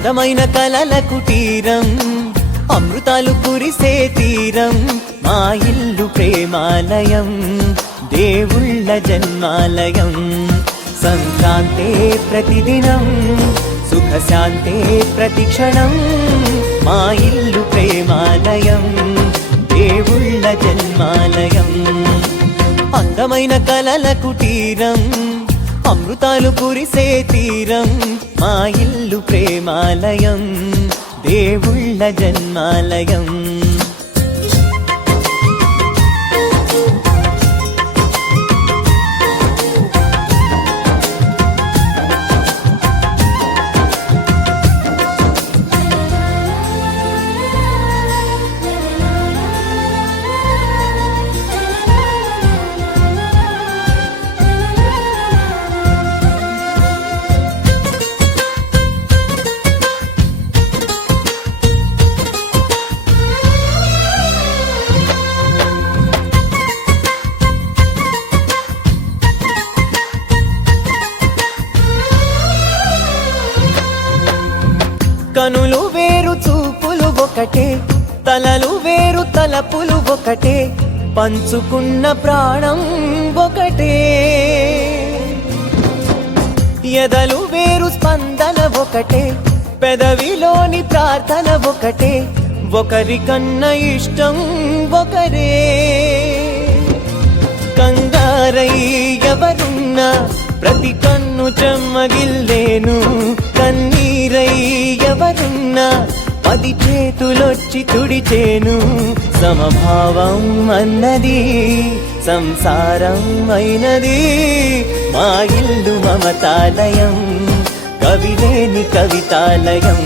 అందమైన కలల కుటీరం, అమృతాలు కురిసే తీరం, మా ఇల్లు ప్రేమాలయం, దేవుళ్ళ జన్మాలయం. సంక్రాంతే ప్రతిదినం, సుఖశాంతే ప్రతిక్షణం, మా ఇల్లు ప్రేమాలయం, దేవుళ్ళ జన్మాలయం. అందమైన కలల కుటీరం, అమృతాలు కురిసే తీరం, మా ఇల్లు ప్రేమాలయం, దేవుళ్ళ జన్మాలయం. కనులు వేరు చూపులు ఒకటే, తలలు వేరు తలపులు ఒకటే, పంచుకున్న ప్రాణం ఒకటే. ఎదలు వేరు స్పందన ఒకటే, పెదవిలోని ప్రార్థన ఒకటే, ఒకరికన్నా ఇష్టం ఒకరే. కంగారై ఎవరున్నా ప్రతి కన్ను చెమ్మగిల్లేను, కన్నీరై ఎవరున్నా 10 చేతులొచ్చి తుడిచేను. సమభావం అన్నది సంసారం అయినది, మా ఇల్లు మమతాలయం, కవిలేని కవితాలయం.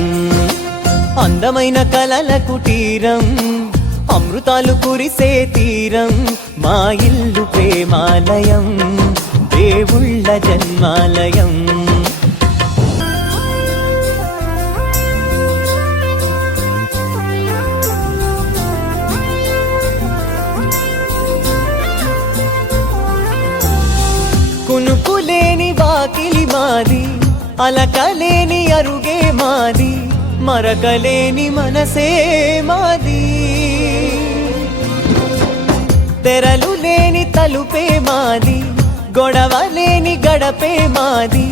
అందమైన కలల కుటీరం, అమృతాలు కురిసే తీరం, మా ఇల్లు ప్రేమాలయం, దేవుళ్ళ జన్మాలయం. కునుకులేని వాకిలి మాది, అలకలేని అరుగే మాది, మరకలేని మనసే మాది. తెరలు లేని తలుపే మాది, గొడవలేని గడపే మాది,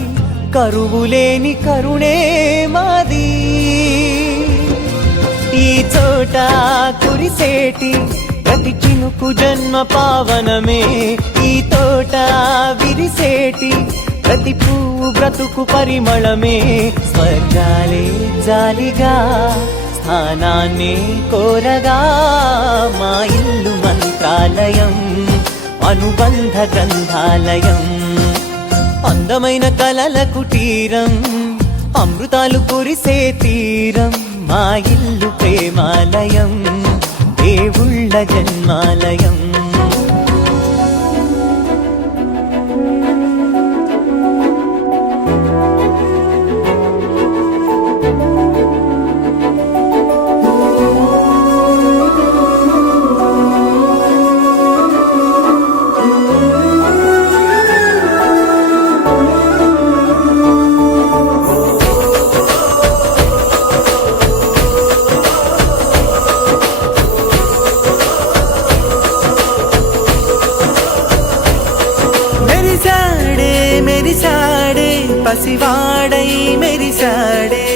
కరువులేని కరుణే మాది. ఈ చోట కురిసేటి ప్రతి చినుకు జన్మ పావనమే, ఈ తోట విరిసేటి ప్రతి పువ్వు బ్రతుకు పరిమళమే. స్వర్గాలే జాలిగా స్థానాన్ని కోరగా, మా ఇల్లు మంత్రాలయం, అనుబంధ గ్రంథాలయం. అందమైన కలల కుటీరం, అమృతాలు కురిసే తీరం, మా ఇల్లు ప్రేమాలయం, దేవుళ్ళ జన్మాలయం. మెరిసాడే పసివాడై మెరిసాడే,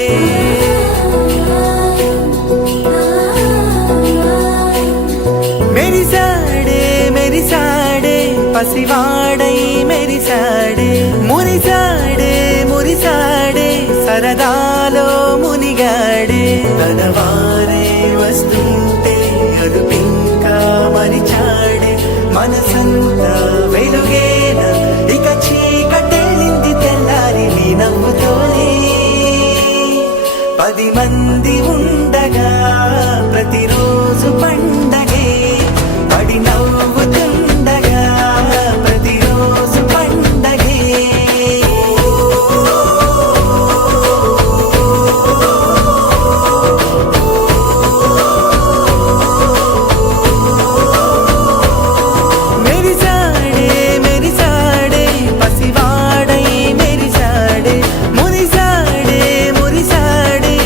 మెరిసాడే మెరిసాడే పసివాడై మెరిసాడే. మురిసాడే మురిసాడే సరదాలో మునిగాడే, తనవారే వస్తుంటే అదుపింకా మరిచాడే. మనసంతా వెలుగేన ఇక చీకటెళ్ళింది తెల్లారి నీ నవ్వుతోనే. 10 మంది ఉండగా ప్రతిరోజు పండగే, పడి నవ్వుతుండగా ప్రతిరోజు పండగే. మురిసాడే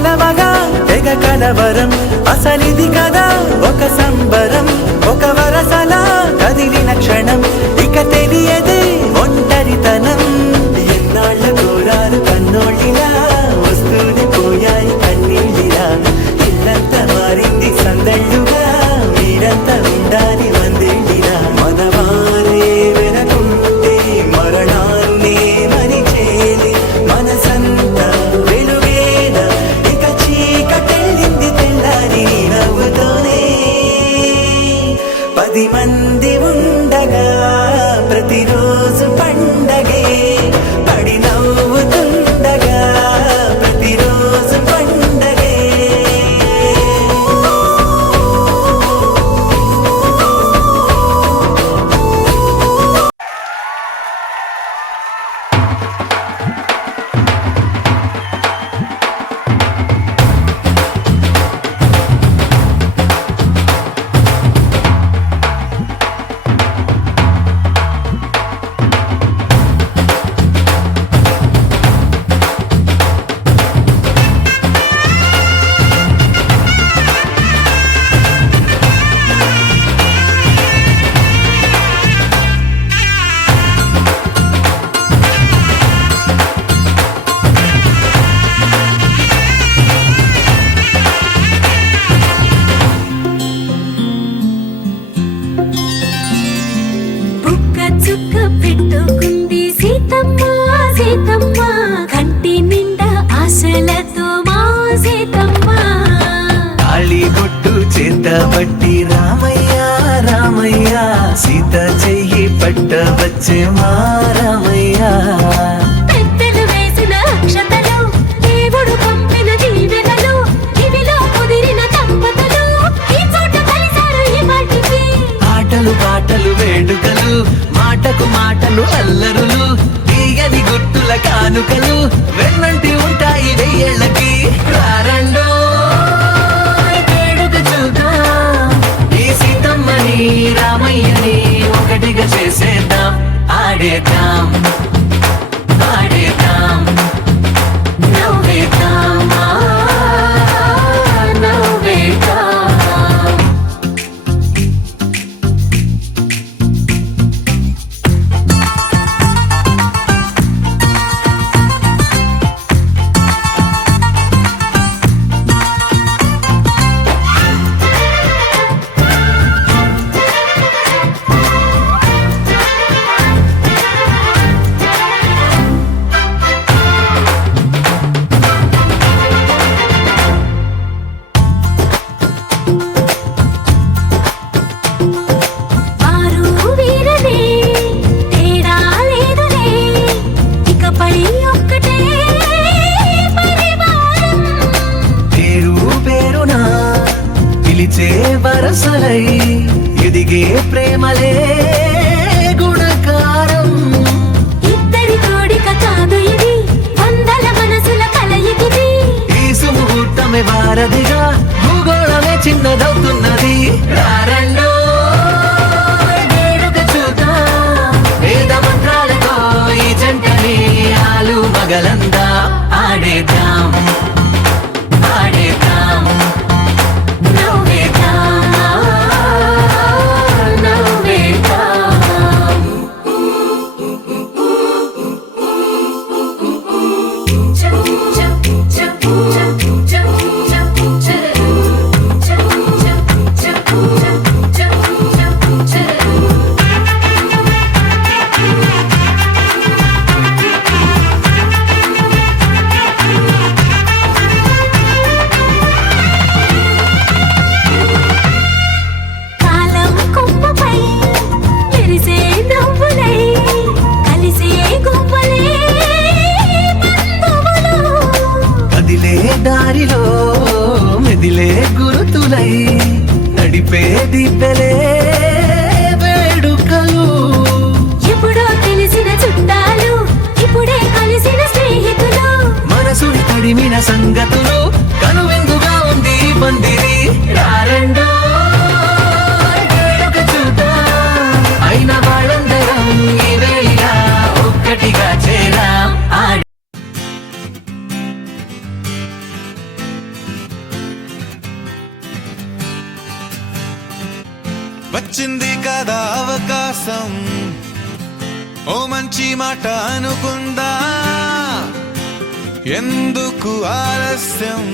కలవగా తెగ కలవరం, అసలిది కదా ఒక సంబరం. ఒక వరసలా కదిలిన క్షణం, ఇక తెలియదే ఒంటరితనం. ఎన్నాళ్ళ కోరాలు కన్నోళ్ళిలా, వస్తూనే పోయాయి కన్నీళ్ళిలా. ఇల్లంతా మారింది సందళ్ళుగా, మీరంతా ఉండాలి వందేళ్ళిలా. మనవారే వెనకుంటే మరణాన్నే మరిచేలి, మనసంతా వెలుగేల, ఇక చీకటెళ్ళింది తెల్లారి నీ నవ్వుతోనే. 10 మంది ఉండగా ప్రతిరోజు పండగే, పడి నవ్వుతుండగా ప్రతిరోజు పండగే. బుక్క చుక్క పెట్టుకుంది సీతమ్మ సీతమ్మ, కంటి నిండా ఆశలతో మా సీతమ్మ. తాళి బొట్టు చేత పట్టి రామయ్య రామయ్య, సీత చెయ్యి పట్ట వచ్చే మా రామయ్య. పెద్దలు వేసిన అక్షతలు, దేవుడు పంపిన దీవెనలు, ఇవిలో కుదిరిన దంపతులు ఈ చోట కలిశారు ఈ పాటికి. ఆటలు పాటలు వేడుకలు, మాటకు మాటలు అల్లరులు, తీయని గుర్తుల కానుకలు వెన్నంటి ఉంటాయి వెయ్యేళ్ళకి. రారండో వేడుక చూద్దాం, ఈ సీతమ్మని రామయ్యని ఒకటిగా చేసేద్దాం. ఆడేద్దాం ఆడేద్దాం, నవ్వేద్దాం నవ్వేద్దాం. వారు వీరనే తేడా లేదులే, ఇకపై ఒక్కటే పరివారం. పేరు పేరునా పిలిచే వరసలై, ఎదిగే ప్రేమలే గుణకారం. ఇద్దరి కోడిక కాదు ఇది, వందల మనసుల కలయికిది. ఈ సుముహూర్తమే వారధిగా, భూగోళమే చిన్నదవుతున్నది. రారండో వేడుక చూద్దాం, వేద మంత్రాలతో ఈ జంటని ఆలు మగలందా. ఆడేద్దాం ఆడేద్దాం, నవ్వేద్దాం నవ్వేద్దాం. కాలం కొమ్మపై మెరిసే నవ్వులై, కలిసే గువ్వలే బంధువులు. కదిలే దారిలో మెదిలే గురుతులై, నడిపే దిబ్బెలే వేడుకలు. ఎప్పుడో తెలిసిన చుట్టాలు, ఇప్పుడే కలిసిన స్నేహితులు. మనసుని తడిమిన సంగతులు, కనువిందుగా ఉంది ఈ పందిరి. రారండో వేడుక చూద్దాం, అయిన వాళ్ళందరం ఈ వేళ ఒక్కటిగా చేరాం. వచ్చింది కదా అవకాశం, ఓ మంచి మాట అనుకుందా, ఎందుకు ఆలస్యం,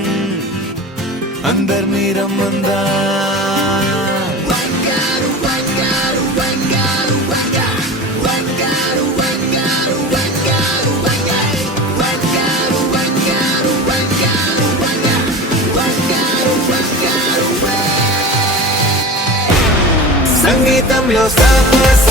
అందర్నీ రమ్మందా. సంగీతంలో సపస